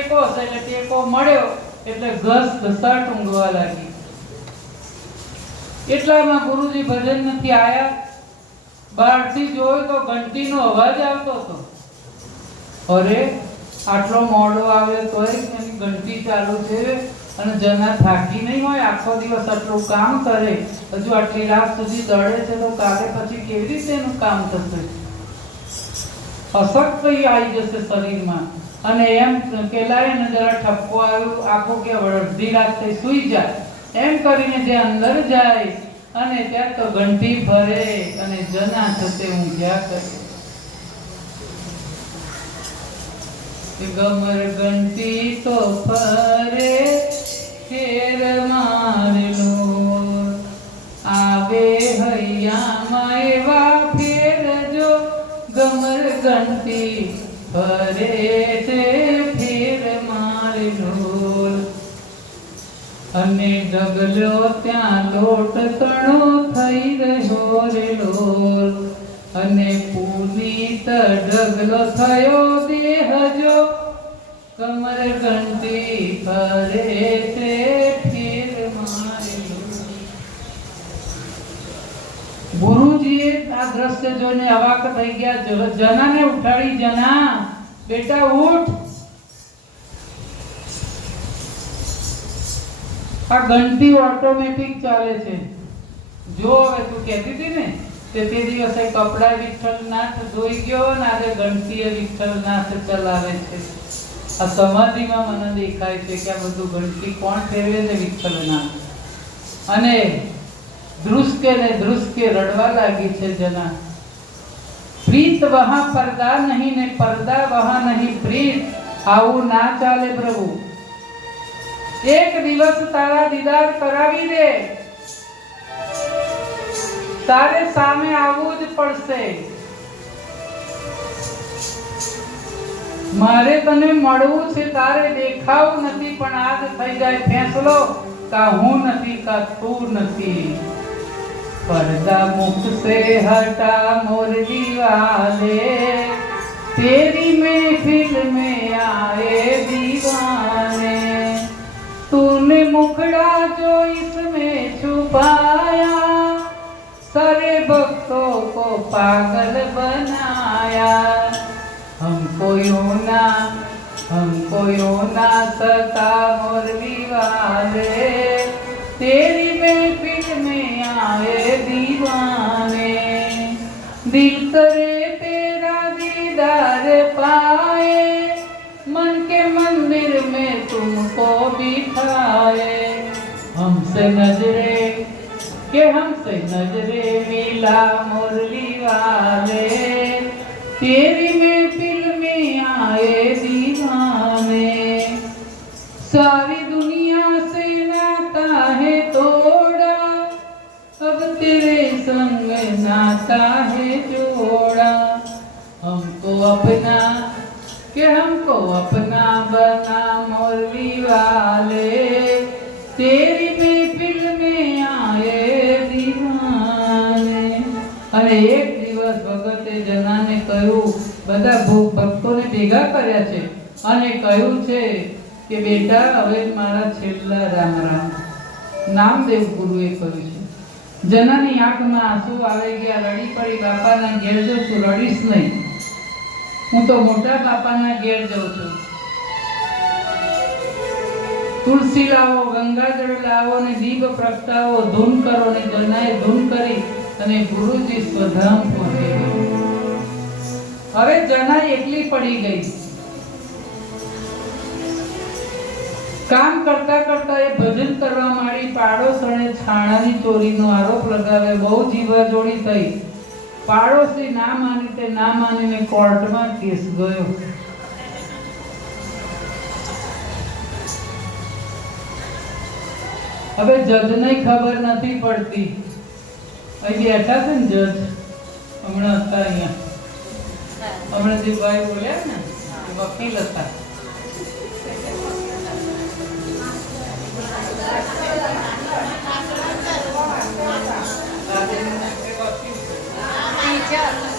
ટેકો છે એટલે ટેકો મળ્યો એટલે ઘસઘસાટ ઊંઘવા લાગી. એટલામાં ગુરુજી ભજન નથી આયા. બહારથી જોયું તો ઘંટીનો અવાજ આવતો હતો. અરે આટલો મોડો આવ્યો તોય એની ઘંટી ચાલુ છે અને જના થાકી નહીં હોય, આખો દિવસ આટલું કામ કરે, હજુ આટલી રાત સુધી દોડે છે તો કાલે પછી કેવી રીતે એનું કામ થશે? અશક્તિ આવી જશે શરીરમાં. અને એમ કેલાય ને જરા ઠપકો આવ્યો, આખો કે અડધી રાત થઈ સૂઈ જાય એમ કરીને જે અંદર જાય અને ત્યાં તો ઘંટી ફરે અને જના થશે ઊંઘ્યા કરે. ગમર ઘંટી તો ફરે ફેર મારલો, આવે હૈયામાં એવા ફેર જો ગમર ઘંટી ફરે છે ફેર મારલો. અને ડગલો ત્યાં લોટ તણો થઈ રહ્યો રે લોલ, અને પુનીત ડગલો થયો દેહ જો કમર ઘંટી ફરે છે ફેર મારલો. ગુરુજીએ આ દ્રશ્ય જોઈને અવાક થઈ ગયા. જનાને ઉઠાડી, જના બેટા ઉઠ, આ ઘંટી ઓટોમેટિક ચાલે છે. જો હવે તું કહેતી હતી ને તે દિવસે કપડા વિઠ્ઠલનાથ ધોઈ ગયો ને આજે ઘંટીએ વિઠ્ઠલનાથ ચલાવે છે. આ સમાધિમાં મને દેખાય છે કે આ બધું ઘંટી કોણ ફેરવે છે? વિઠ્ઠલનાથ. અને ધ્રુસકે ને ધ્રુસકે રડવા લાગી છે જના. પ્રીત વહા પરદા નહીં ને પરદા વહા નહીં પ્રીત, આવું ના ચાલે પ્રભુ. એક દિવસ તારા દીદાર કરાવી દે, તારે સામે આવવું જ પડશે. મારે તને મળવું છે, તારે દેખાવું નથી, પણ આજ થઈ જાય ફેંસલો કા હું નથી કા તું નથી. पर्दा मुख से हटा मोरली वाले, तेरी महफिल में आए दीवाने, तूने मुखड़ा जो इसमें छुपाया, सारे भक्तों को पागल बनाया. हमको यूं ना सता मोरली वाले, तेरी महफिल में आए दीवाने. दिल करे तेरा दीदार पाए, मन के मंदिर में तुमको बिठाए. हमसे नजरे मिला मुरली वाले, तेरी महफिल में आए दीवाने. सारी दुनिया से नाता है तोड़ा, अब तेरे संग नाता है जोड़ा. हमको अपना बना मुरली वाले, तेरी महफिल में आए दीवाने. અને એક દિવસ ભગતે જનાને કહ્યું, બધા ભક્તોને ભેગા કર્યા છે અને કહ્યું છે કે બેટા હવે મારા છેલ્લા રામ રામ. નામદેવ ગુરુએ કહ્યું છે. જનાની આંખમાં આંસુ આવી ગયા, રડી પડી. બાપાના ઘેર જઉં છું, રડીશ નહીં, હું તો મોટા બાપાના ઘેર જાઉં છું. તુલસી લાવો, ગંગાજળ લાવો ને દીપ પ્રગટાવો, ધૂન કરો. ને જનાએ ધૂન કરી અને ગુરુજી સ્વધામ પહોંચી ગઈ. હવે જના એકલી પડી ગઈ. કામ કરતા કરતા એ ભજન કરવા માંડી. પાડોશણે છાણાની ચોરીનો આરોપ લગાવે, બહુ જીવાજોડી થઈ. પાડોશી ના માનીને કોર્ટમાં કેસ ગયો. હવે જજને ખબર નથી પડતી. અહીં બેઠા છે ને જજ, હમણાં હતા અહીંયા, હમણાં જે ભાઈ બોલ્યા ને વકીલ હતા. Teacher.